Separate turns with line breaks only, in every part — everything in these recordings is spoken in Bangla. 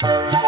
Thank you.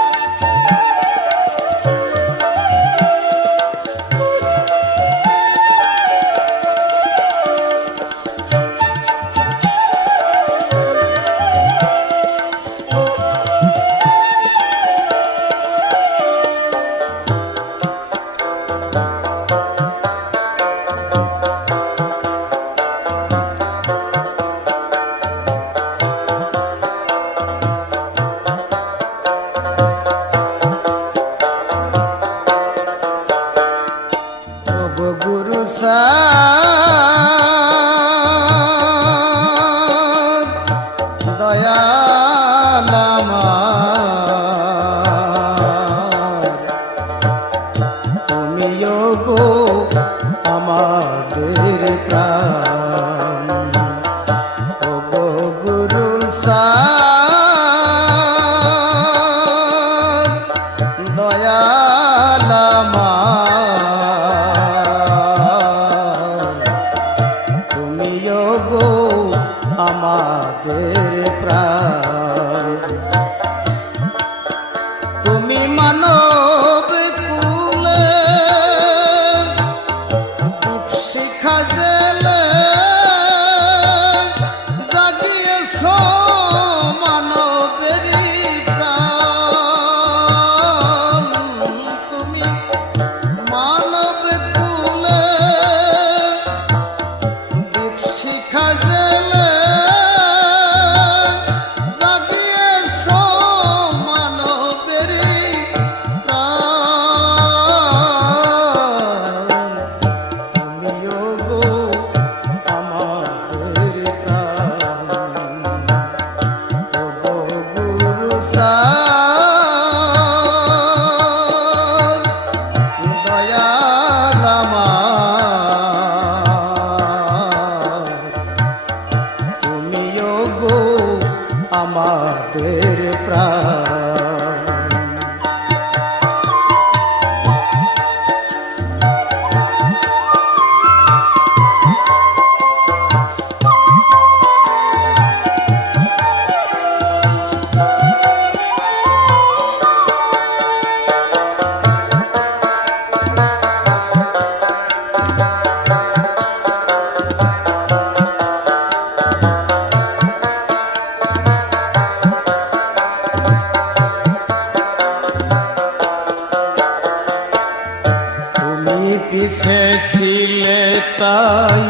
এসেছিলে তাই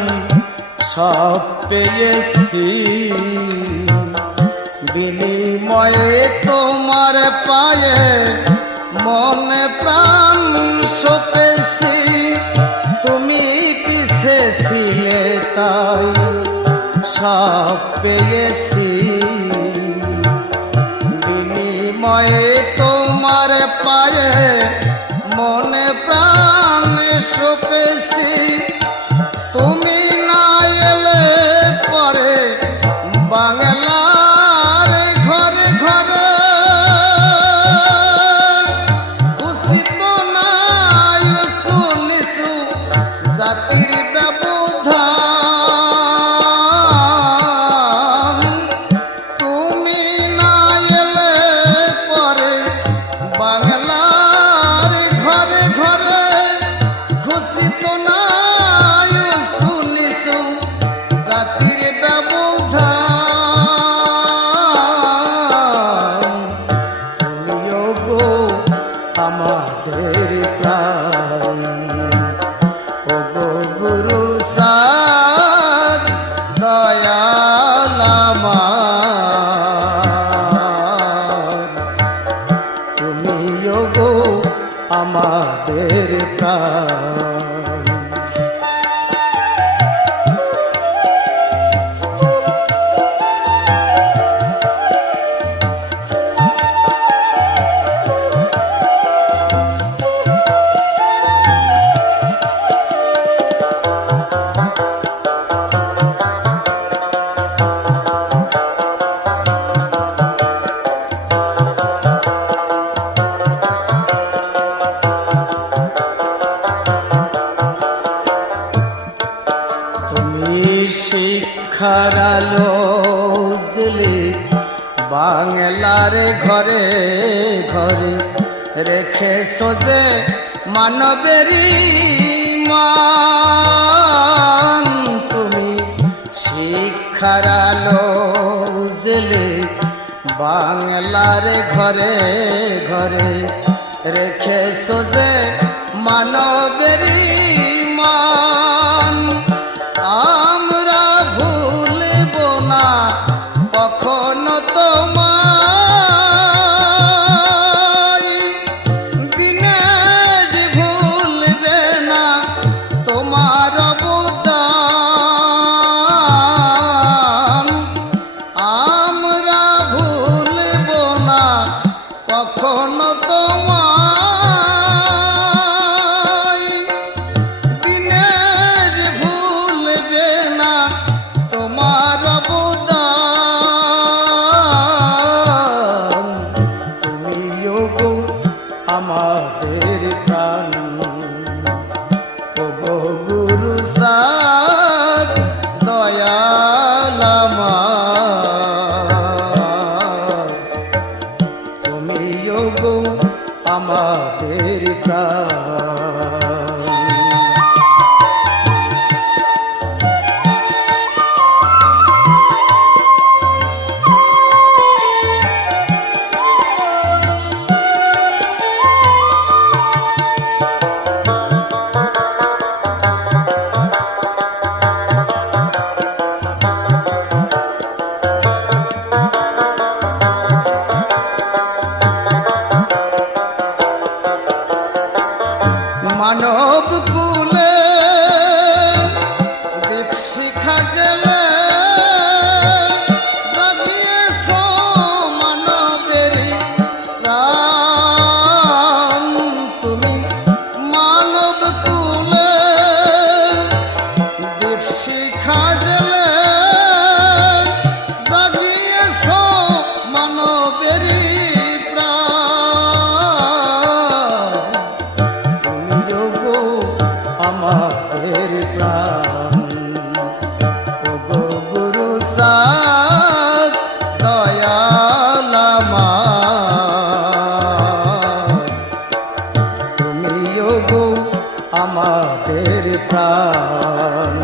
সব পেয়েছি বিনিময়ে তোমার পায়ে মনে প্রাণ সপেছি তুমি পিছে পিছেছিলে তাই সব পেয়েছি। বিনিময়ে তোমার পা আমাদের গুরু তুমি গো আমাদের প্রাণ। আলো উজ্জ্বলি বাংলার ঘরে ঘরে রেখে সোজে মানবেরি মান। তুমি শিক্ষার আলো উজ্জ্বলি বাংলার ঘরে ঘরে রেখে সোজে মানবের আমাদের মানব কুলে আমাদের প্রাণ গুরু সাদ দয়াল আমার। গো আমাদের প্রাণ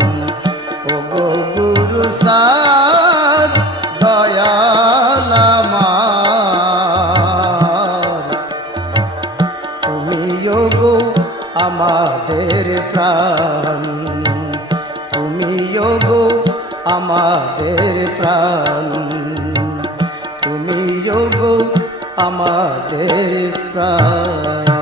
আমাদের প্রাণ। তুমি গো আমাদের প্রাণ। তুমি গো আমাদের প্রাণ।